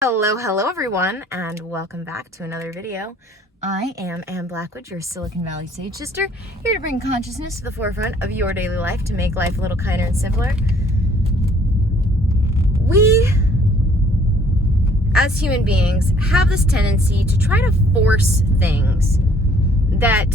Hello everyone, and welcome back to another video. I am Anne Blackwood, your Silicon Valley Sage Sister, here to bring consciousness to the forefront of your daily life to make life a little kinder and simpler. We, as human beings, have this tendency to try to force things that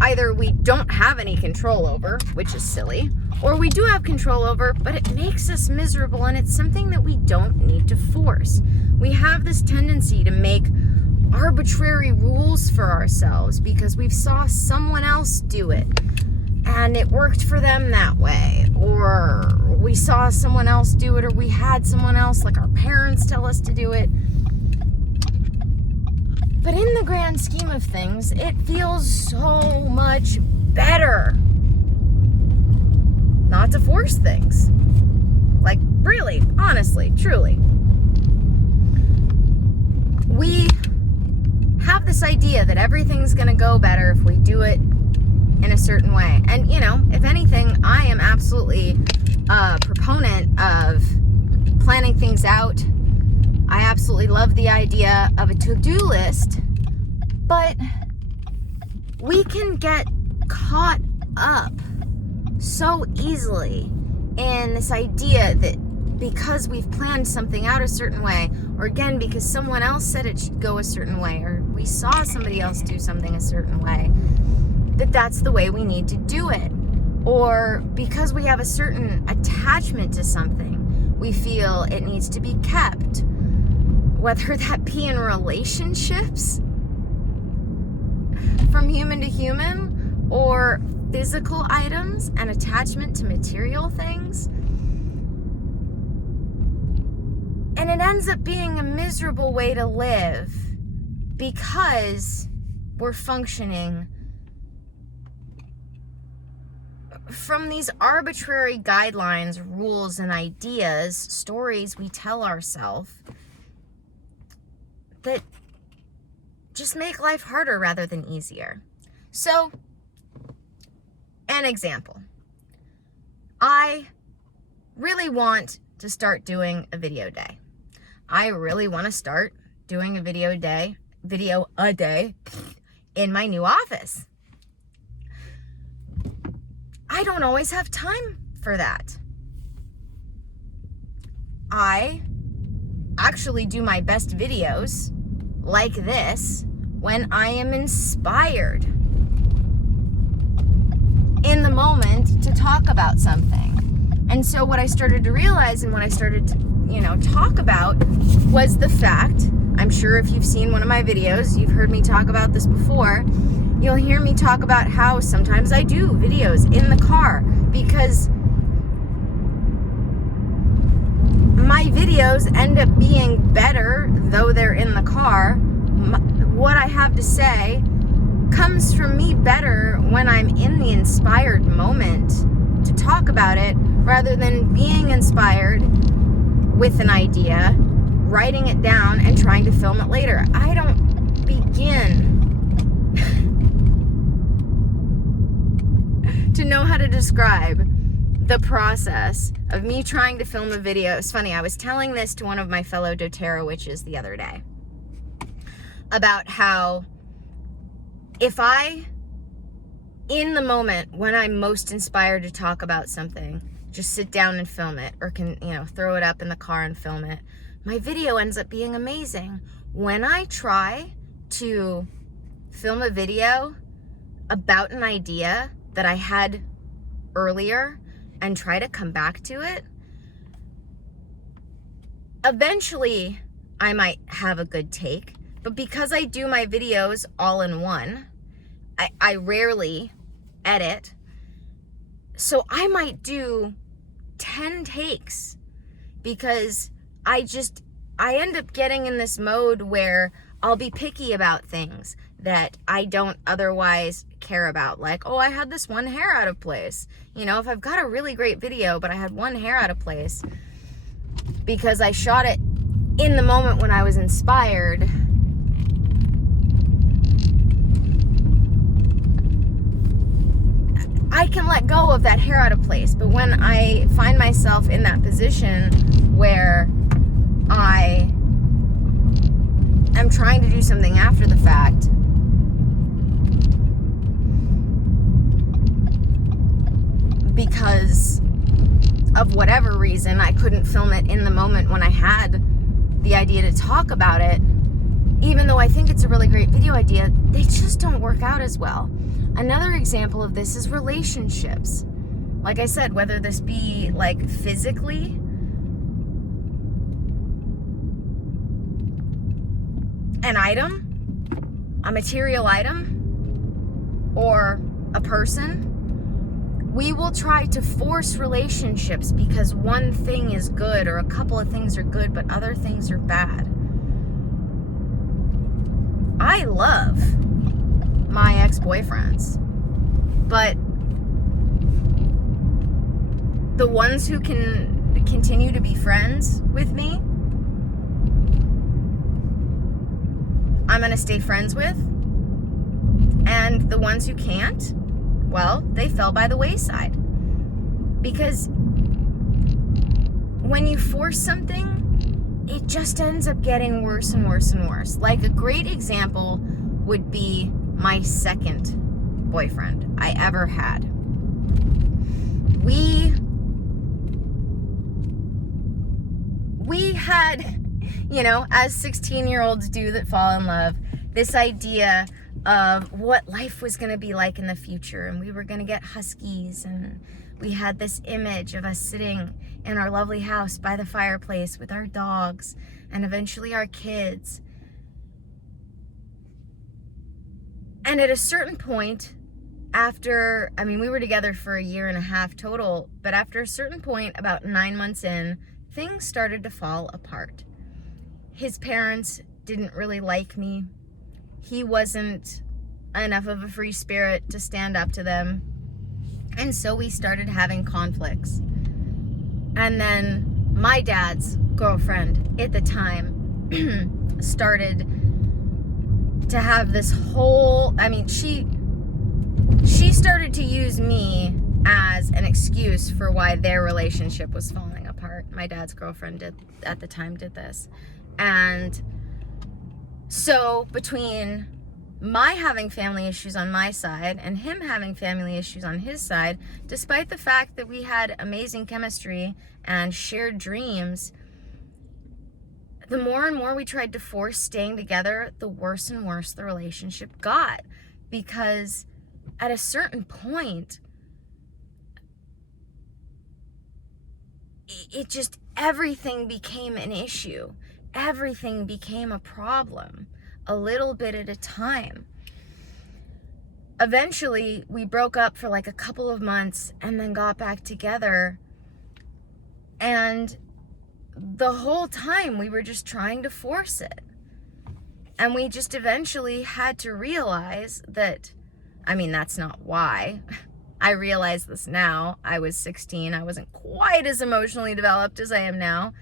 either we don't have any control over, which is silly, or we do have control over, but it makes us miserable, and it's something that we don't need to force. We have this tendency to make arbitrary rules for ourselves because we saw someone else do it and it worked for them that way, or we saw someone else do it, or we had someone else, like our parents, tell us to do it. But in the grand scheme of things, it feels so much better not to force things. Like, really, honestly, truly. We have this idea that everything's gonna go better if we do it in a certain way. And, if anything, I am absolutely a proponent of planning things out. I absolutely love the idea of a to-do list, but we can get caught up so easily in this idea that because we've planned something out a certain way, or again, because someone else said it should go a certain way, or we saw somebody else do something a certain way, that's the way we need to do it. Or because we have a certain attachment to something, we feel it needs to be kept. Whether that be in relationships, from human to human, or physical items and attachment to material things. And it ends up being a miserable way to live because we're functioning from these arbitrary guidelines, rules, and ideas, stories we tell ourselves that just make life harder rather than easier. So, an example. I really want to start doing a video day. I really want to start doing a video a day in my new office. I don't always have time for that. I actually do my best videos like this when I am inspired in the moment to talk about something. And so what I started to realize and what I started to, talk about was the fact, I'm sure if you've seen one of my videos, you've heard me talk about this before, you'll hear me talk about how sometimes I do videos in the car because my videos end up being better though they're in the car. What I have to say comes from me better when I'm in the inspired moment to talk about it rather than being inspired with an idea, writing it down, and trying to film it later. I don't begin to know how to describe the process of me trying to film a video. It's funny, I was telling this to one of my fellow doTERRA witches the other day about how if I, in the moment when I'm most inspired to talk about something, just sit down and film it, or can, throw it up in the car and film it, my video ends up being amazing. When I try to film a video about an idea that I had earlier and try to come back to it, eventually I might have a good take. But because I do my videos all in one, I rarely edit. So I might do 10 takes because I end up getting in this mode where I'll be picky about things that I don't otherwise care about. Like, oh, I had this one hair out of place. If I've got a really great video, but I had one hair out of place because I shot it in the moment when I was inspired, I can let go of that hair out of place. But when I find myself in that position where I am trying to do something after the fact, because of whatever reason, I couldn't film it in the moment when I had the idea to talk about it. Even though I think it's a really great video idea, they just don't work out as well. Another example of this is relationships. Like I said, whether this be like physically, an item, a material item, or a person, we will try to force relationships because one thing is good or a couple of things are good, but other things are bad. I love my ex-boyfriends, but the ones who can continue to be friends with me, I'm gonna stay friends with. And the ones who can't, well, they fell by the wayside. Because when you force something, it just ends up getting worse and worse and worse. Like, a great example would be my second boyfriend I ever had. We had, you know, as 16-year-olds do that fall in love, this idea of what life was going to be like in the future, and we were going to get huskies, and we had this image of us sitting in our lovely house by the fireplace with our dogs and eventually our kids. And at a certain point, after, I mean, we were together for a year and a half total, but after a certain point, about 9 months in, things started to fall apart. His parents didn't really like me. He wasn't enough of a free spirit to stand up to them. And so we started having conflicts. And then my dad's girlfriend at the time started to have this whole, I mean, she started to use me as an excuse for why their relationship was falling apart. My dad's girlfriend at the time did this. And so between my having family issues on my side and him having family issues on his side, despite the fact that we had amazing chemistry and shared dreams, the more and more we tried to force staying together, the worse and worse the relationship got. Because at a certain point, it just, everything became an issue. Everything became a problem, a little bit at a time. Eventually, we broke up for like a couple of months and then got back together. And the whole time we were just trying to force it. And we just eventually had to realize that, I mean, that's not why. I realize this now. I was 16. I wasn't quite as emotionally developed as I am now.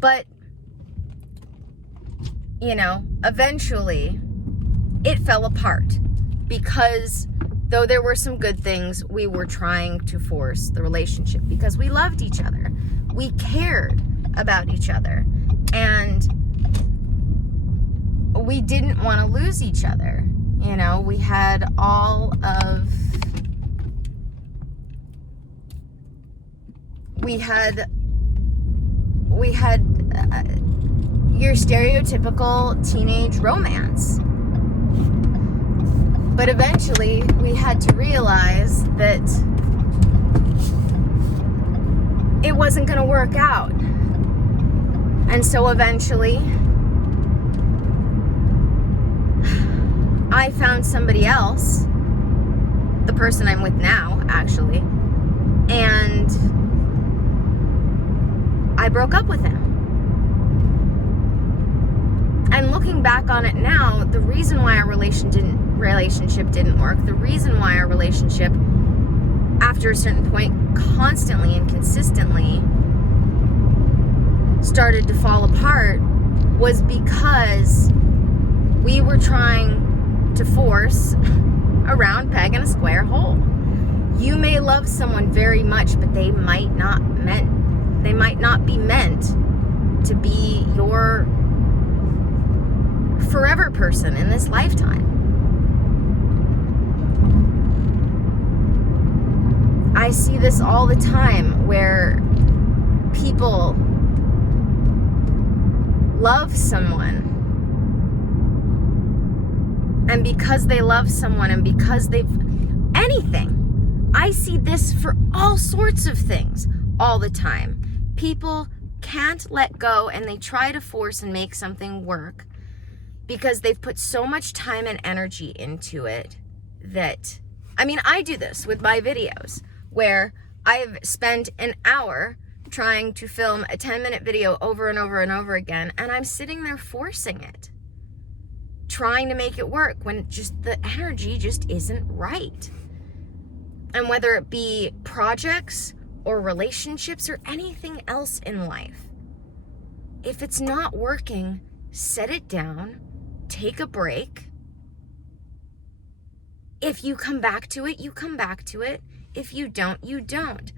But you know, eventually it fell apart because though there were some good things, we were trying to force the relationship because we loved each other. We cared about each other and we didn't want to lose each other. You know, we had your stereotypical teenage romance. But eventually we had to realize that it wasn't going to work out. And so eventually I found somebody else, the person I'm with now, actually, and I broke up with him. And looking back on it now, the reason why our relationship didn't work, the reason why our relationship, after a certain point, constantly and consistently started to fall apart was because we were trying to force a round peg in a square hole. You may love someone very much, but they might not be meant to be your forever person in this lifetime. I see this all the time where people love someone, and because they love someone and because anything, I see this for all sorts of things all the time. People can't let go and they try to force and make something work because they've put so much time and energy into it that, I mean, I do this with my videos where I've spent an hour trying to film a 10-minute video over and over and over again, and I'm sitting there forcing it, trying to make it work when just the energy just isn't right. And whether it be projects or relationships or anything else in life, if it's not working, set it down, take a break. If you come back to it, you come back to it. If you don't, you don't.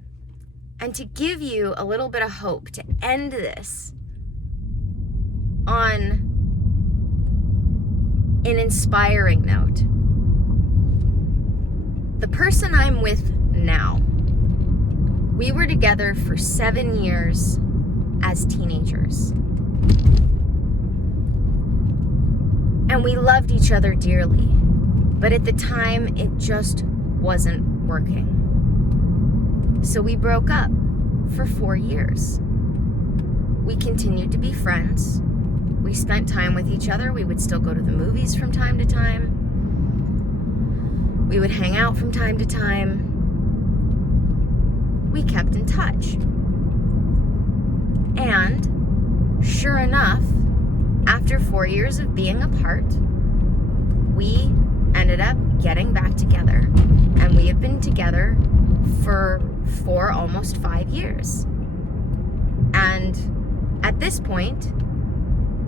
And to give you a little bit of hope, to end this on an inspiring note, the person I'm with now, we were together for 7 years as teenagers. And we loved each other dearly. But at the time, it just wasn't working. So we broke up for 4 years. We continued to be friends. We spent time with each other. We would still go to the movies from time to time. We would hang out from time to time. We kept in touch. And sure enough, after 4 years of being apart, we ended up getting back together. And we have been together for almost 5 years. And at this point,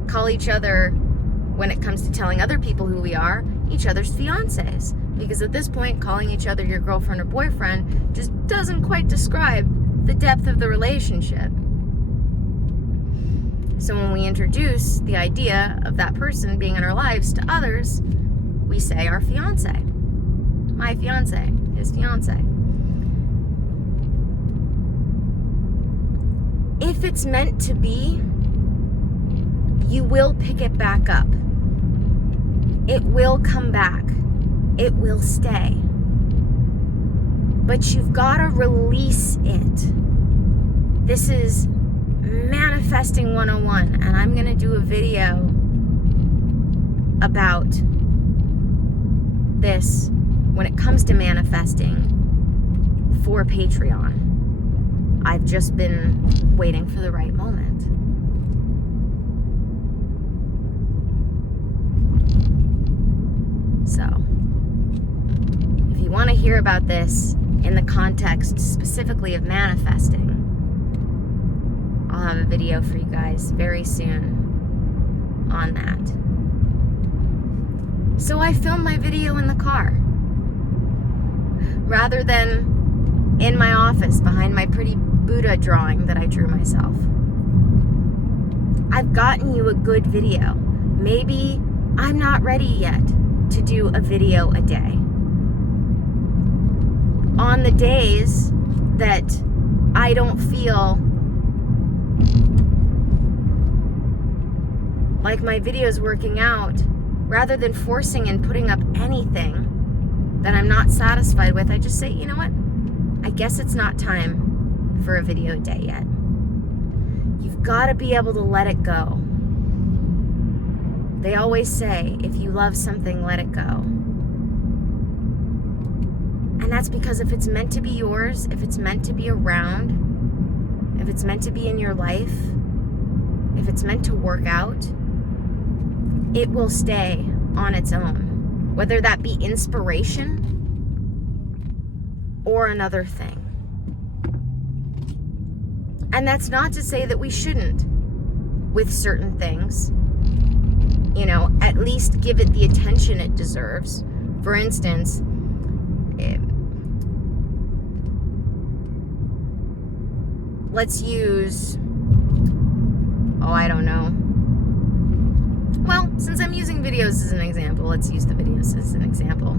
call each other, when it comes to telling other people who we are, each other's fiancés. Because at this point, calling each other your girlfriend or boyfriend just doesn't quite describe the depth of the relationship. So when we introduce the idea of that person being in our lives to others, we say our fiancé. My fiancé, his fiancé. If it's meant to be, you will pick it back up. It will come back. It will stay. But you've got to release it. This is Manifesting 101, and I'm going to do a video about this when it comes to manifesting for Patreon. I've just been waiting for the right moment. So, if you want to hear about this in the context specifically of manifesting, I'll have a video for you guys very soon on that. So I filmed my video in the car rather than in my office behind my pretty Buddha drawing that I drew myself. I've gotten you a good video. Maybe I'm not ready yet to do a video a day. On the days that I don't feel like my video's working out, rather than forcing and putting up anything that I'm not satisfied with, I just say, you know what? I guess it's not time for a video a day yet. You've got to be able to let it go. They always say, if you love something, let it go. And that's because if it's meant to be yours, if it's meant to be around, if it's meant to be in your life, if it's meant to work out, it will stay on its own. Whether that be inspiration or another thing. And that's not to say that we shouldn't, with certain things, you know, at least give it the attention it deserves. For instance, let's use I don't know. Well, since I'm using videos as an example, let's use the videos as an example.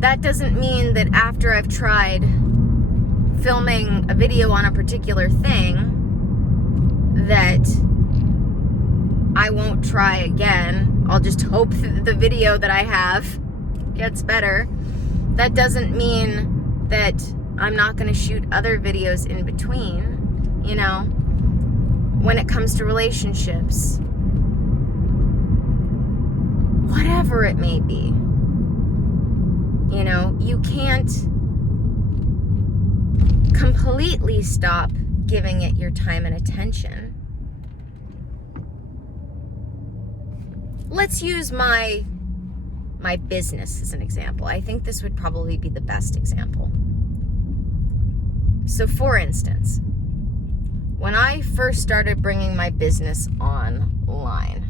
That doesn't mean that after I've tried filming a video on a particular thing that I won't try again. I'll just hope that the video that I have gets better. That doesn't mean that I'm not going to shoot other videos in between, you know, when it comes to relationships. Whatever it may be. You know, you can't completely stop giving it your time and attention. Let's use my business as an example. I think this would probably be the best example. So for instance, when I first started bringing my business online,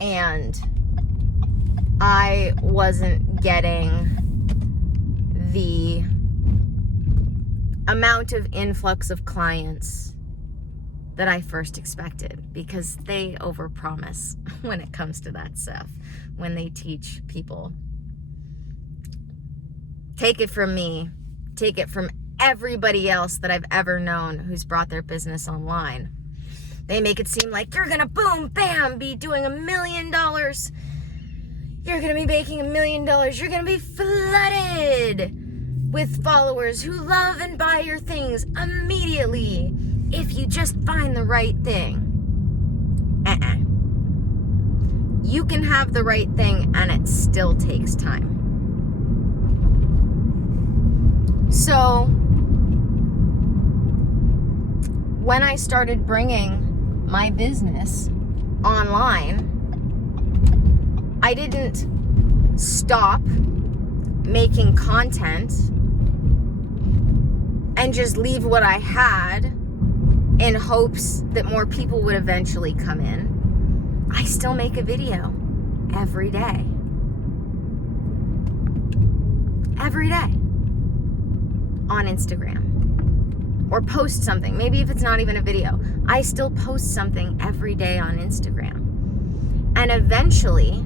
and I wasn't getting the amount of influx of clients that I first expected, because they overpromise when it comes to that stuff, when they teach people. Take it from me, take it from everybody else that I've ever known who's brought their business online. They make it seem like you're gonna boom, bam, be doing $1 million. You're gonna be making $1 million. You're gonna be flooded with followers who love and buy your things immediately if you just find the right thing. You can have the right thing and it still takes time. So when I started bringing my business online, I didn't stop making content and just leave what I had in hopes that more people would eventually come in. I still make a video every day. Every day on Instagram. Or post something. Maybe if it's not even a video, I still post something every day on Instagram. And eventually,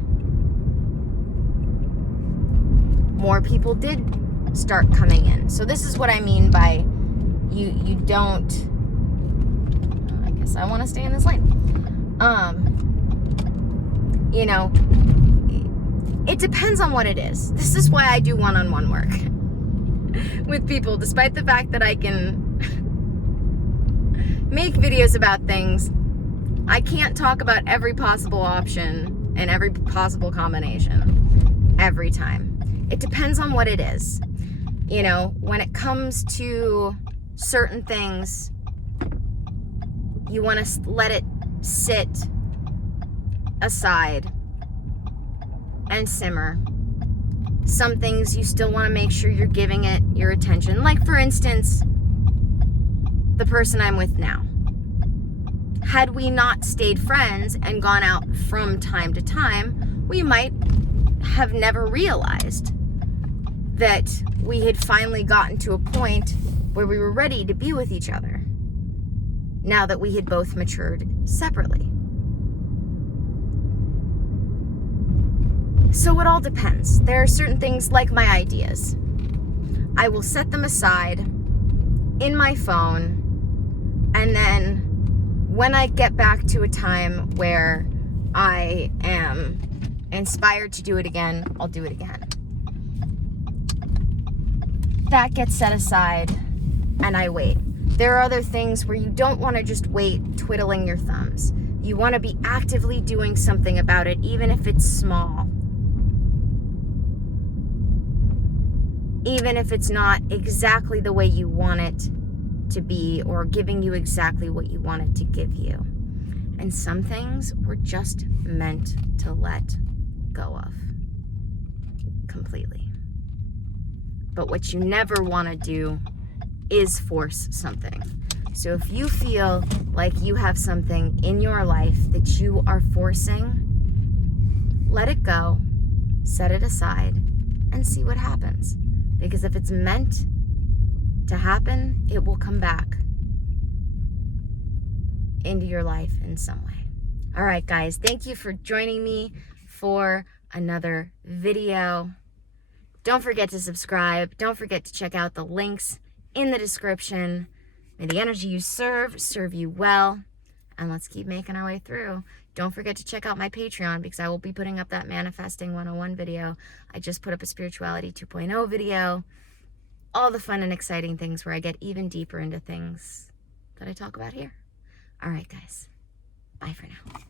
more people did start coming in. So this is what I mean by you don't, I guess I want to stay in this lane. You know, it depends on what it is. This is why I do one-on-one work with people, despite the fact that I can make videos about things. I can't talk about every possible option and every possible combination every time. It depends on what it is. You know, when it comes to certain things, you want to let it sit aside and simmer. Some things you still want to make sure you're giving it your attention. Like, for instance, the person I'm with now. Had we not stayed friends and gone out from time to time, we might have never realized that we had finally gotten to a point where we were ready to be with each other, now that we had both matured separately. So it all depends. There are certain things, like my ideas. I will set them aside in my phone, and then when I get back to a time where I am inspired to do it again, I'll do it again. That gets set aside, and I wait. There are other things where you don't want to just wait twiddling your thumbs. You want to be actively doing something about it, even if it's small. Even if it's not exactly the way you want it to be, or giving you exactly what you want it to give you. And some things we're just meant to let go of completely. But what you never want to do is force something. So if you feel like you have something in your life that you are forcing, let it go, set it aside, and see what happens. Because if it's meant to happen, it will come back into your life in some way. All right, guys, thank you for joining me for another video. Don't forget to subscribe. Don't forget to check out the links in the description. May the energy you serve you well. And let's keep making our way through. Don't forget to check out my Patreon because I will be putting up that Manifesting 101 video. I just put up a Spirituality 2.0 video. All the fun and exciting things where I get even deeper into things that I talk about here. All right, guys. Bye for now.